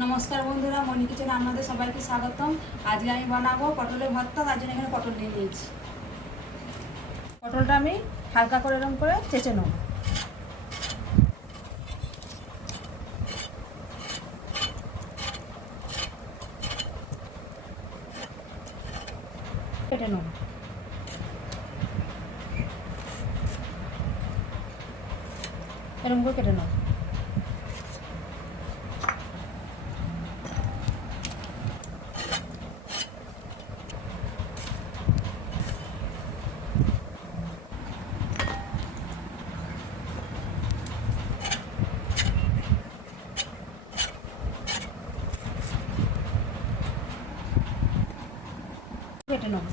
নমস্কার বন্ধুরা, মনি কিচেনে আপনাদের সবাইকে স্বাগতম। আজকে আমি বানাবো পটলের ভর্তা। তার জন্য এখানে পটল নিয়ে নিয়েছি। পটলটা আমি হালকা করে এরকম করে চেঁচে নেব। কেটে নেব। এরকম করে কেটে নেব। কেটে নেব।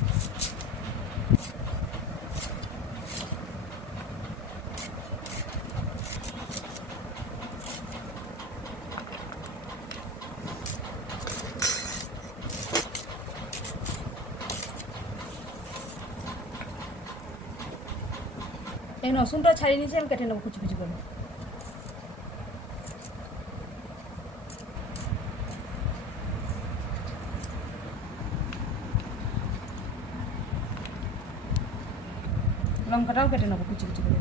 এই রসুনটা ছাড়িয়ে নিয়েছি, আমি কেটে নেবো কুচি কুচি করে। লঙ্কাটাও কেটে নেবো কুচি কুচি করে।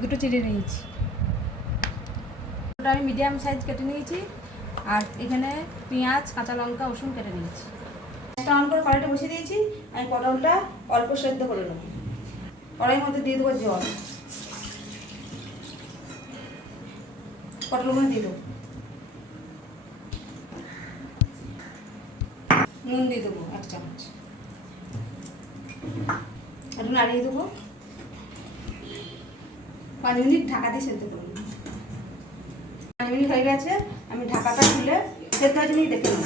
দুটো চিড়ে নিয়েছি। ওটা আমি মিডিয়াম সাইজ কেটে নিয়েছি। আর এখানে পেঁয়াজ, কাঁচা লঙ্কা, রসুন কেটে নিয়েছি। গ্যাসটা অন করে কড়াইটা বসিয়ে দিয়েছি। আমি পটলটা অল্প সেদ্ধ করে নেব। কড়াইয়ের মধ্যে দিয়ে দেবো জল। পটলগুলো দিয়ে দেবো। নুন দিয়ে দেবো 1 চামচ। একটু নাড়িয়ে দেবো। 5 মিনিট ঢাকা দিয়ে সেদ্ধ করবো। 5 মিনিট হয়ে গেছে। আমি ঢাকাটা খুলে সেদ্ধ হয়েছে নিয়ে দেখে নেব।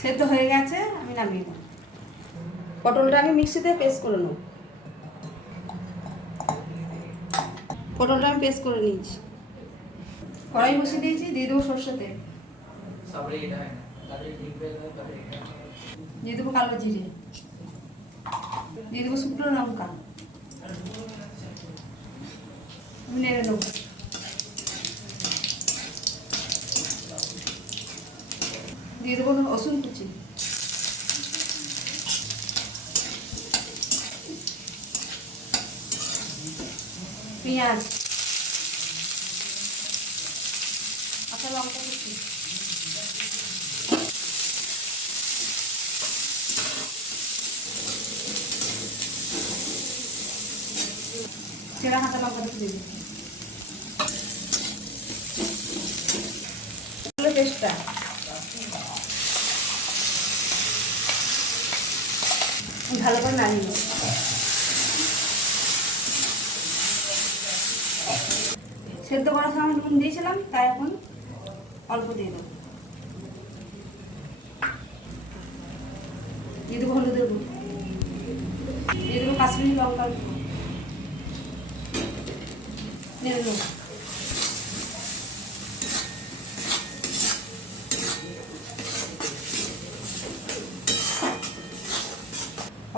সেদ্ধ হয়ে গেছে, আমি নামিয়ে নেব। পটলটা আমি মিক্সিতে পেস্ট করে নেব। পটলটা আমি পেস্ট করে নিয়েছি। কড়াই বসিয়ে দিয়েছি, দিয়ে দেবো সরষের তেল। দিয়ে দেবো কালো জিরে। দিয়ে দেবো শুকনো লঙ্কা। নেড়ে নেব। দিয়ে দেবো রসুন কুচি। পেঁয়াজ, কাঁচা লঙ্কা কুচি, চেরা কাঁচা লঙ্কা কুচি দিয়ে দিচ্ছি। পেস্টটা ভালো করে নাড়িয়ে নেব। সেদ্ধ করার সময় নুন দিয়েছিলাম, তাই এখন অল্প দিয়ে দেবো। দিয়ে দেবো হলুদের গুঁড়ো। দিয়ে দেবো কাশ্মীরি লঙ্কার গুঁড়ো। নেড়ে দেবো।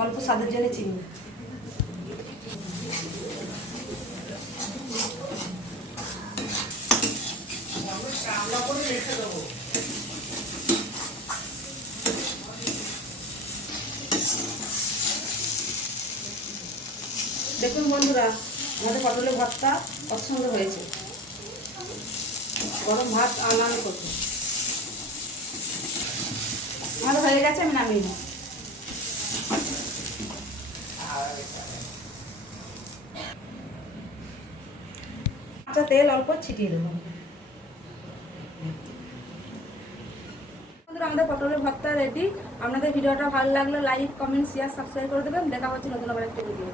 অল্প স্বাদের জন্য চিনি। দেখুন বন্ধুরা, আমাদের পটলের ভাতটা পছন্দ হয়েছে। গরম ভাত আনানো করছে। আমাদের হয়ে গেছে, আমি নামিয়ে নেব। কাঁচা তেল অল্প ছিটিয়ে দেবো। আমাদের পটলের ভর্তা রেডি। আপনাদের ভিডিওটা ভালো লাগলে লাইক, কমেন্ট, শেয়ার, সাবস্ক্রাইব করে দেবেন। দেখা হচ্ছে নতুন আবার একটা ভিডিও।